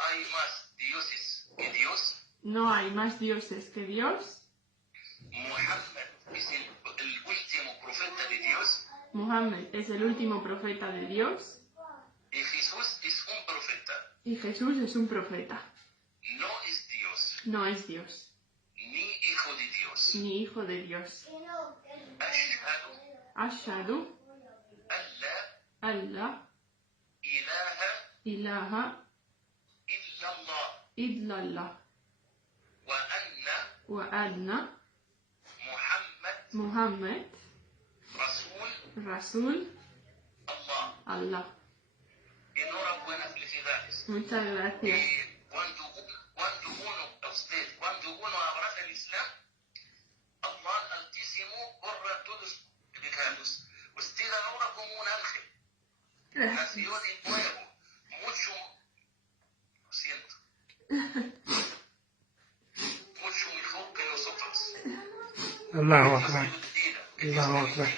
hay más dioses que Dios. No hay más dioses que Dios. Muhammad es el último profeta de Dios. Muhammad es el último profeta de Dios. Y Jesús es un profeta. Y Jesús es un profeta. No es Dios. No es Dios. Ni hijo de Dios. Ni hijo de Dios. Ashhadu Ashhadu an la alla ilaha ilaha illallah illallah wa wa anna anna Muhammad Muhammad Rasul Allah. Allah. Enhorabuena, felicidades. Muchas gracias. Cuando uno abraza el Islam, Allah Altísimo borra todos los pecados. Usted ahora como un ángel. Nació de nuevo. Mucho, lo siento, mucho mejor que nosotros. Allahu Akbar. Allahu Akbar.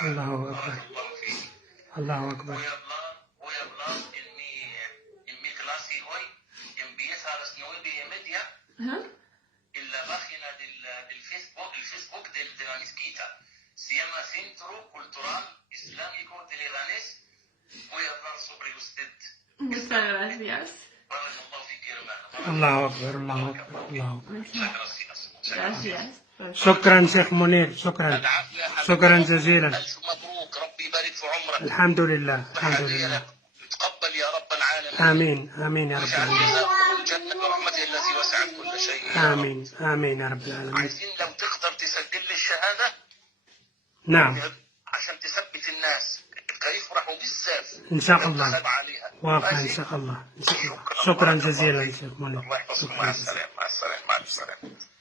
Allahu Akbar. Allahu Akbar. Voy a hablar en mi clase hoy. Empieza a las 9:30 Ajá. en la página del Facebook de la mezquita. Se llama Centro Cultural Islámico de Leganés. Voy a hablar sobre usted. Muchas gracias. Barakallahu fiki, hermano. Allahu Akbar. Allahu Akbar. Allahu Akbar. Muchas gracias. Gracias. شكرا شيخ منير. شكرا. شكرا جزيلا. ألف مبروك. ربي يبارك في عمرك. الحمد لله. الحمد لله. تقبل يا رب العالمين. آمين. آمين يا رب العالمين. الجنة برحمته التي وسعت كل شيء. آمين. آمين يا رب العالمين. عايزين لو تقدر تسجل لي الشهادة. نعم. عشان تثبت الناس. يفرحوا بالزاف. إن شاء الله. عليها. واقع إن شاء الله. إن شاء الله. شكرا جزيلا شيخ منير. الله يحفظكم. مع السلامة. مع السلامة. مع السلامة.